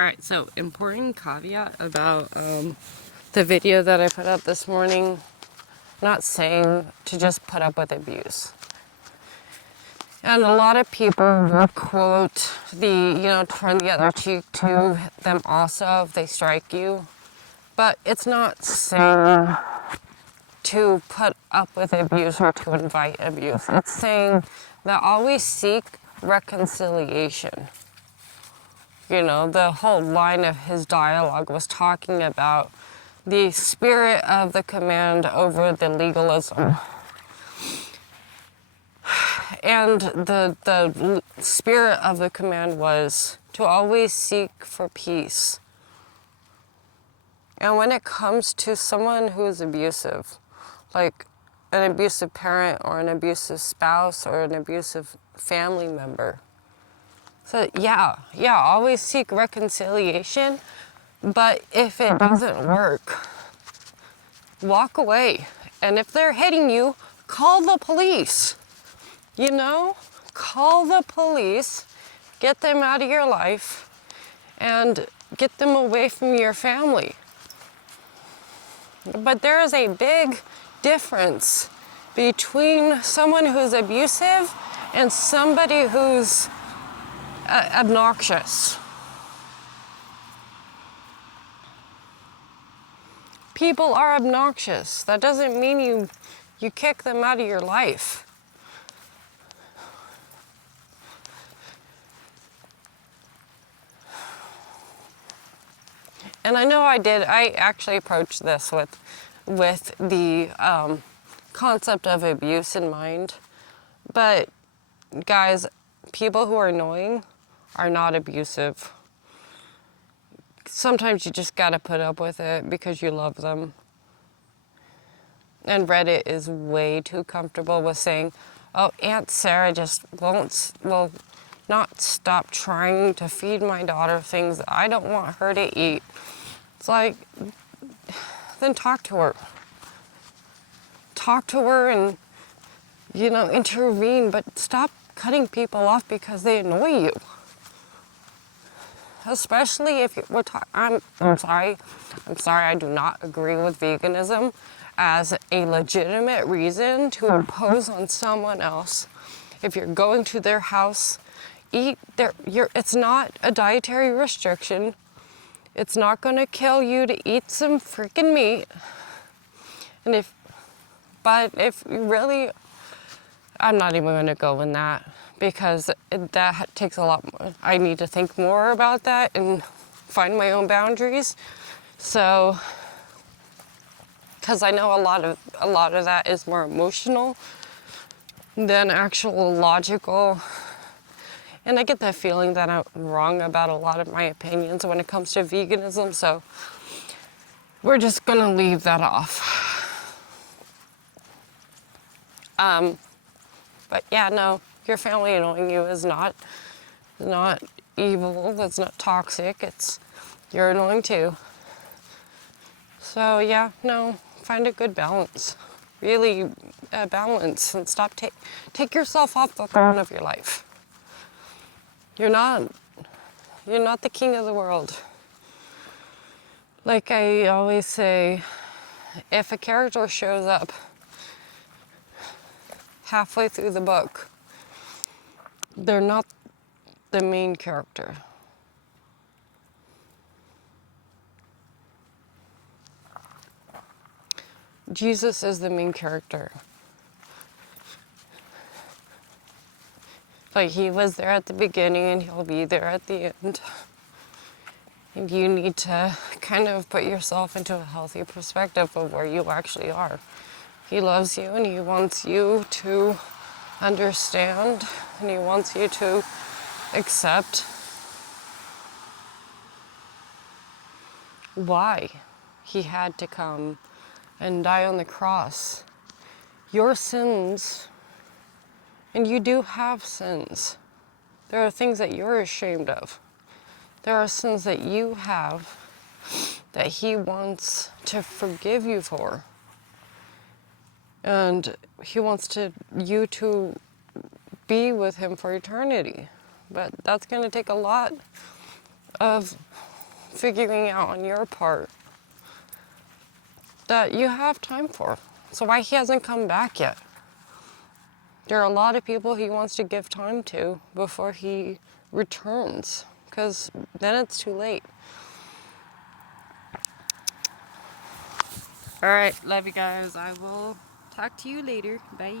Alright, so important caveat about the video that I put up this morning. Not saying to just put up with abuse. And a lot of people will quote turn the other cheek to them also if they strike you. But it's not saying to put up with abuse or to invite abuse. It's saying that always seek reconciliation. You know, the whole line of his dialogue was talking about the spirit of the command over the legalism. And the spirit of the command was to always seek for peace. And when it comes to someone who is abusive, like an abusive parent or an abusive spouse or an abusive family member, so always seek reconciliation, but if it doesn't work, walk away. And if they're hitting you, call the police. You know, call the police, get them out of your life, and get them away from your family. But there is a big difference between someone who's abusive and somebody who's obnoxious. People are obnoxious. That doesn't mean you kick them out of your life. And I know I actually approached this with the concept of abuse in mind. But guys, people who are annoying are not abusive. Sometimes you just gotta put up with it because you love them. And Reddit is way too comfortable with saying, oh, Aunt Sarah just will not stop trying to feed my daughter things that I don't want her to eat. It's like, then talk to her. Talk to her and, intervene, but stop cutting people off because they annoy you. Especially if we're talking, I'm sorry, I do not agree with veganism as a legitimate reason to impose on someone else. If you're going to their house, eat there. It's not a dietary restriction. It's not going to kill you to eat some freaking meat. But if you really, I'm not even going to go in that because that takes a lot more. I need to think more about that and find my own boundaries. So, because I know a lot of that is more emotional than actual logical. And I get that feeling that I'm wrong about a lot of my opinions when it comes to veganism, so we're just gonna leave that off. But yeah, no, your family annoying you is not evil, that's not toxic, you're annoying too. So yeah, no, find a good balance. Really balance and stop, take yourself off the throne of your life. You're not the king of the world. Like I always say, if a character shows up halfway through the book, they're not the main character. Jesus is the main character. Like he was there at the beginning and he'll be there at the end. And you need to kind of put yourself into a healthy perspective of where you actually are. He loves you and he wants you to understand and he wants you to accept why he had to come and die on the cross. Your sins, and you do have sins. There are things that you're ashamed of. There are sins that you have that he wants to forgive you for. And he wants you to be with him for eternity. But that's going to take a lot of figuring out on your part that you have time for. So why he hasn't come back yet? There are a lot of people he wants to give time to before he returns, because then it's too late. All right, love you guys. I will talk to you later. Bye.